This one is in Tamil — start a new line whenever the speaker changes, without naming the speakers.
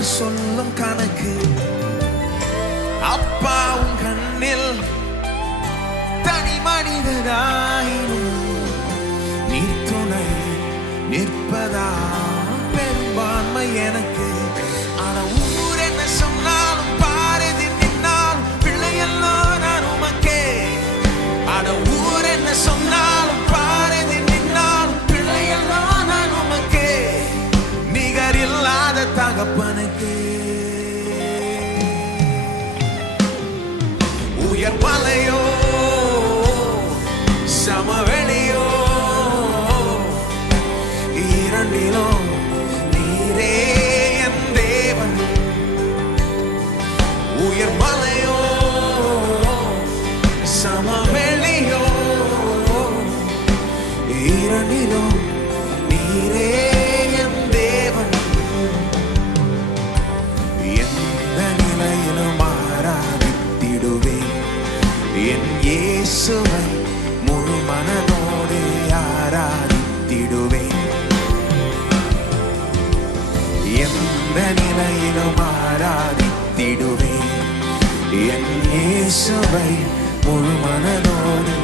அவர் சொல்லும் கணக்கு. அப்பாவும் கண்ணில் தனி மனிதனாயினும் நிற்பதா? பெரும்பான்மை எனக்கு. தகப்பனுக்கு உயர் மலையோ சமவெளியோ இரண்டிலும் நீரே என் தேவன். உயர் மலையோ சமவெளியோ நீரே இயேசுவை முழு மனதோடு ஆராதித்திடுவேன் எந்த நிலையிலும் ஆராதித்திடுவேன் என் இயேசுவை முழு மனதோடு